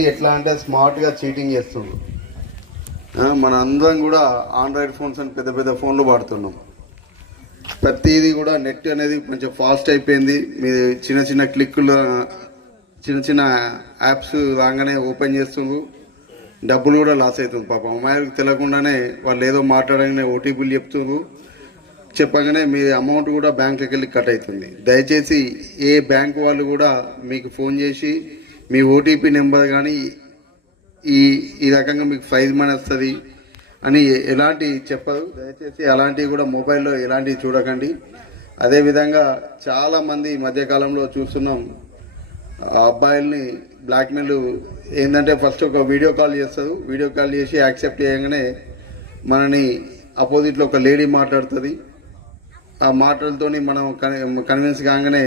ఎట్లా అంటే స్మార్ట్గా చీటింగ్ చేస్తుండ్రు. మన అందరం కూడా ఆండ్రాయిడ్ ఫోన్స్ అని పెద్ద పెద్ద ఫోన్లు వాడుతున్నాం. ప్రతిదీ కూడా నెట్ అనేది కొంచెం ఫాస్ట్ అయిపోయింది. మీ చిన్న చిన్న క్లిక్కులు చిన్న చిన్న యాప్స్ రాగానే ఓపెన్ చేస్తుండ్రు. డబ్బులు కూడా లాస్ అవుతుంది. పాపం అమ్మాయిలకు తెలియకుండానే వాళ్ళు ఏదో మాట్లాడగానే ఓటీపీలు చెప్తున్నారు. చెప్పగానే మీ అమౌంట్ కూడా బ్యాంకుకి వెళ్ళి కట్ అవుతుంది. దయచేసి ఏ బ్యాంక్ వాళ్ళు కూడా మీకు ఫోన్ చేసి మీ ఓటీపీ నెంబర్ కానీ ఈ రకంగా మీకు ప్రైజ్ మనీ వస్తుంది అని ఎలాంటి చెప్పరు. దయచేసి అలాంటివి కూడా మొబైల్లో ఎలాంటివి చూడకండి. అదేవిధంగా చాలామంది ఈ మధ్యకాలంలో చూస్తున్నాం, అబ్బాయిల్ని బ్లాక్మెయిల్ ఏంటంటే ఫస్ట్ ఒక వీడియో కాల్ చేస్తారు. వీడియో కాల్ చేసి యాక్సెప్ట్ చేయగానే మనని అపోజిట్లో ఒక లేడీ మాట్లాడుతుంది. ఆ మాటలతో మనం కన్విన్స్ కాగానే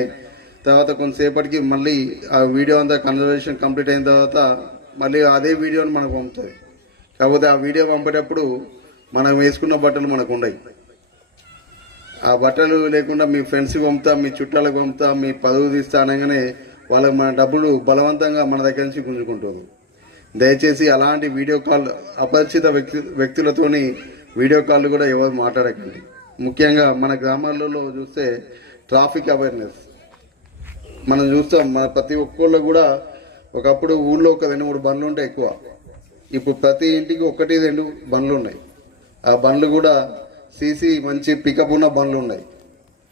తర్వాత కొంతసేపటికి మళ్ళీ ఆ వీడియో అంతా కన్వర్సేషన్ కంప్లీట్ అయిన తర్వాత మళ్ళీ అదే వీడియోని మనకు పంపుతుంది. కాకపోతే ఆ వీడియో పంపేటప్పుడు మనం వేసుకున్న బట్టలు మనకు ఉండవు. ఆ బట్టలు లేకుండా మీ ఫ్రెండ్స్కి పంపుతా, మీ చుట్టాలకు పంపుతా, మీ పదవి తీస్తా అనగానే వాళ్ళకి మన డబ్బులు బలవంతంగా మన దగ్గర నుంచి గుంజుకుంటుంది. దయచేసి అలాంటి వీడియో కాల్ అపరిచిత వ్యక్తులతోని వీడియో కాల్ కూడా ఎవరు మాట్లాడకండి. ముఖ్యంగా మన గ్రామాలలో చూస్తే ట్రాఫిక్ అవేర్నెస్ మనం చూస్తాం. మన ప్రతి ఒక్కళ్ళు కూడా ఒకప్పుడు ఊళ్ళో ఒక 2-3 బండ్లు ఉంటే ఎక్కువ. ఇప్పుడు ప్రతి ఇంటికి 1-2 బండ్లు ఉన్నాయి. ఆ బండ్లు కూడా సీసీ మంచి పికప్ ఉన్న బండ్లు ఉన్నాయి.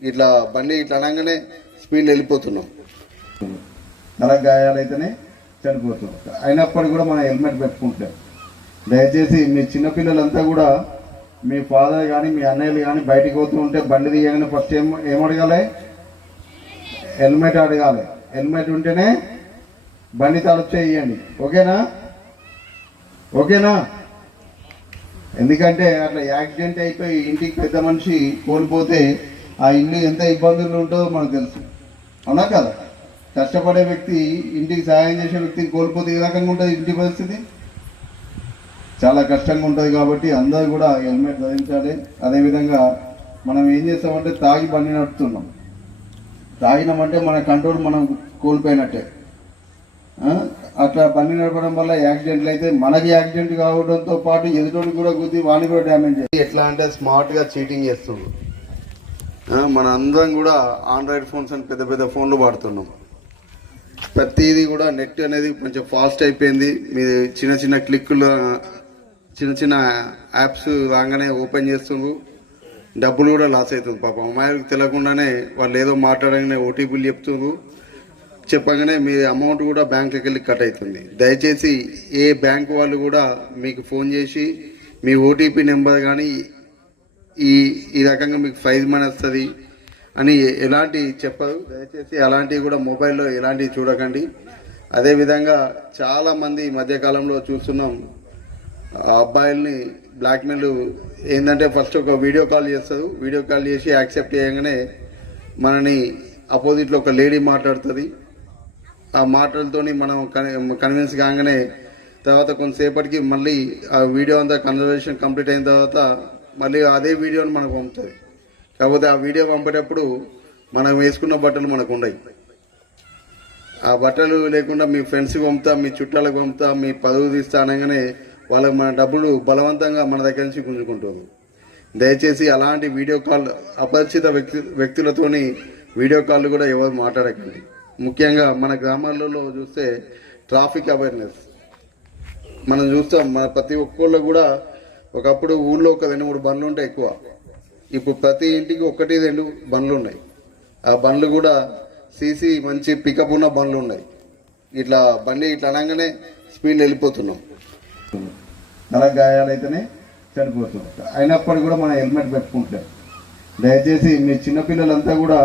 ఇట్లా బండి ఇట్లా అనగానే స్పీడ్ వెళ్ళిపోతున్నాం. అలా గాయాలైతేనే చనిపోతున్నాం. అయినప్పటికీ కూడా మనం హెల్మెట్ పెట్టుకుంటాం. దయచేసి మీ చిన్నపిల్లలంతా కూడా మీ ఫాదర్ కానీ మీ అన్నయ్యలు కానీ బయటికి పోతూ ఉంటే బండి తీయగానే ఫస్ట్ ఏం అడగాలి? హెల్మెట్ అడగాలి. హెల్మెట్ ఉంటేనే బండి తలుపు చేయండి. ఓకేనా? ఎందుకంటే అట్లా యాక్సిడెంట్ అయిపోయి ఇంటికి పెద్ద మనిషి కోల్పోతే ఆ ఇల్లు ఎంత ఇబ్బందులు ఉంటుందో మనకు తెలుసు. అవునా కదా? కష్టపడే వ్యక్తి, ఇంటికి సహాయం చేసే వ్యక్తిని కోల్పోతే ఏ రకంగా ఉంటుంది ఇంటి పరిస్థితి? చాలా కష్టంగా ఉంటుంది. కాబట్టి అందరూ కూడా హెల్మెట్ ధరించాలి. అదేవిధంగా మనం ఏం చేస్తామంటే తాగి బండి నడుపుతున్నాం. తాగినామంటే మన కంట్రోల్ మనం కోల్పోయినట్టే. అట్లా బండి నడపడం వల్ల యాక్సిడెంట్లు అయితే మనకి యాక్సిడెంట్ కావడంతో పాటు ఎదుటోడికి కూడా గుద్ది వాణి కూడా డ్యామేజ్ చేయాలి. ఎట్లా అంటే స్మార్ట్గా చీటింగ్ చేస్తుండ్రు. మన అందరం కూడా ఆండ్రాయిడ్ ఫోన్స్ అని పెద్ద పెద్ద ఫోన్లు వాడుతున్నాం. ప్రతిదీ కూడా నెట్ అనేది కొంచెం ఫాస్ట్ అయిపోయింది. మీ చిన్న చిన్న క్లిక్కులు చిన్న చిన్న యాప్స్ రాగానే ఓపెన్ చేస్తుండ్రు. డబ్బులు కూడా లాస్ అవుతుంది. పాపం అమ్మాయిలకు తెలియకుండానే వాళ్ళు ఏదో మాట్లాడగానే ఓటీపీలు చెప్తున్నారు. చెప్పగానే మీ అమౌంట్ కూడా బ్యాంకుకి వెళ్ళి కట్ అవుతుంది. దయచేసి ఏ బ్యాంక్ వాళ్ళు కూడా మీకు ఫోన్ చేసి మీ ఓటీపీ నెంబర్ కానీ ఈ రకంగా మీకు ప్రైజ్ మనీ వస్తుంది అని ఎలాంటి చెప్పరు. దయచేసి అలాంటివి కూడా మొబైల్లో ఎలాంటివి చూడకండి. అదేవిధంగా చాలామంది ఈ మధ్యకాలంలో చూస్తున్నాం, అబ్బాయిల్ని బ్లాక్మెయిల్ ఏంటంటే ఫస్ట్ ఒక వీడియో కాల్ చేస్తారు. వీడియో కాల్ చేసి యాక్సెప్ట్ చేయగానే మనని అపోజిట్లో ఒక లేడీ మాట్లాడుతుంది. ఆ మాటలతో మనం కన్విన్స్ కాగానే తర్వాత కొంతసేపటికి మళ్ళీ ఆ వీడియో అంతా కన్వర్సేషన్ కంప్లీట్ అయిన తర్వాత మళ్ళీ అదే వీడియోని మనకు పంపుతుంది. కాకపోతే ఆ వీడియో పంపేటప్పుడు మనం వేసుకున్న బట్టలు మనకు ఉండవు. ఆ బట్టలు లేకుండా మీ ఫ్రెండ్స్కి పంపుతా, మీ చుట్టాలకు పంపుతా, మీ పదవి తీస్తా అనగానే వాళ్ళకి మన డబ్బులు బలవంతంగా మన దగ్గర నుంచి గుంజుకుంటుంది. దయచేసి అలాంటి వీడియో కాల్ అపరిచిత వ్యక్తులతోని వీడియో కాల్ కూడా ఎవరు మాట్లాడకండి. ముఖ్యంగా మన గ్రామాలలో చూస్తే ట్రాఫిక్ అవేర్నెస్ మనం చూస్తాం. మన ప్రతి ఒక్కళ్ళు కూడా ఒకప్పుడు ఊళ్ళో ఒక 2-3 బండ్లు ఉంటే ఎక్కువ. ఇప్పుడు ప్రతి ఇంటికి 1-2 బండ్లు ఉన్నాయి. ఆ బండ్లు కూడా సీసీ మంచి పికప్ ఉన్న బండ్లు ఉన్నాయి. ఇట్లా బండి ఇట్లా అనగానే స్పీడ్ వెళ్ళిపోతున్నాం. అలా గాయాలైతేనే చనిపోతున్నాం. అయినప్పటికీ కూడా మనం హెల్మెట్ పెట్టుకుంటాం. దయచేసి మీ చిన్నపిల్లలంతా కూడా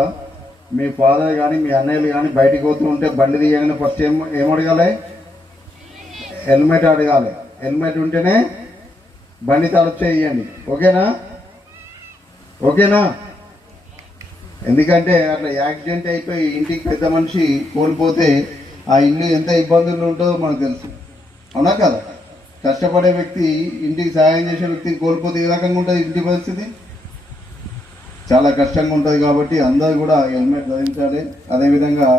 మీ ఫాదర్ కానీ మీ అన్నయ్యలు కానీ బయటికి పోతూ ఉంటే బండి తీయగానే ఫస్ట్ ఏం అడగాలి? హెల్మెట్ అడగాలి. హెల్మెట్ ఉంటేనే బండి తలుపు చేయండి. ఓకేనా? ఎందుకంటే అట్లా యాక్సిడెంట్ అయిపోయి ఇంటికి పెద్ద మనిషి కోల్పోతే ఆ ఇల్లు ఎంత ఇబ్బందులు ఉంటుందో మనకు తెలుసు. అవునా కదా? కష్టపడే వ్యక్తి, ఇంటికి సహాయం చేసే వ్యక్తిని కోల్పోతే ఏ రకంగా ఉంటుంది ఇంటి పరిస్థితి? చాలా కష్టంగా ఉంటుంది. కాబట్టి అందరూ కూడా హెల్మెట్ ధరించాలి. అదేవిధంగా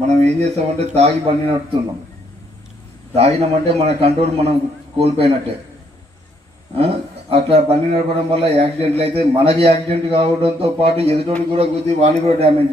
మనం ఏం చేస్తామంటే తాగి బండి నడుపుతున్నాం. తాగినామంటే మన కంట్రోల్ మనం కోల్పోయినట్టే. అట్లా బండి నడపడం వల్ల యాక్సిడెంట్లు అయితే మనకి యాక్సిడెంట్ కావడంతో పాటు ఎదుటోడికి కూడా గుద్ది వాడిని కూడా డ్యామేజ్